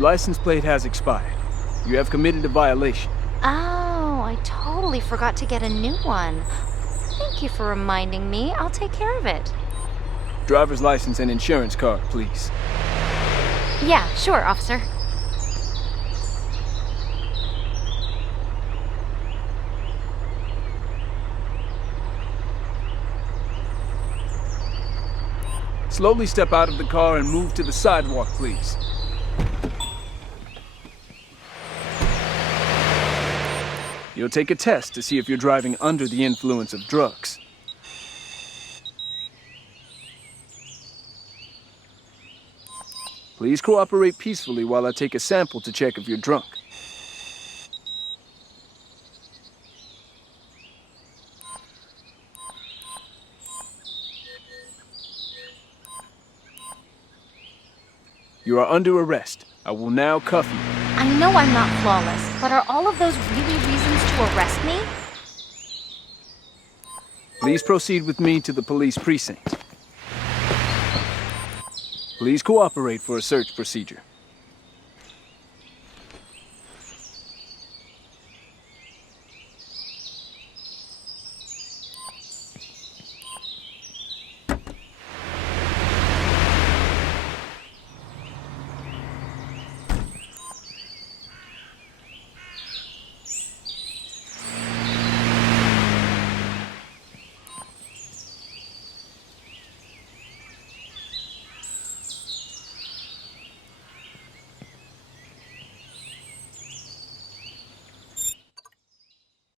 Your license plate has expired. You have committed a violation. Oh, I totally forgot to get a new one. Thank you for reminding me. I'll take care of it. Driver's license and insurance card, please. Yeah, sure, officer. Slowly step out of the car and move to the sidewalk, please. You'll take a test to see if you're driving under the influence of drugs. Please cooperate peacefully while I take a sample to check if you're drunk. You are under arrest. I will now cuff you. I know I'm not flawless, but are all of those really reasons to arrest me? Please proceed with me to the police precinct. Please cooperate for a search procedure.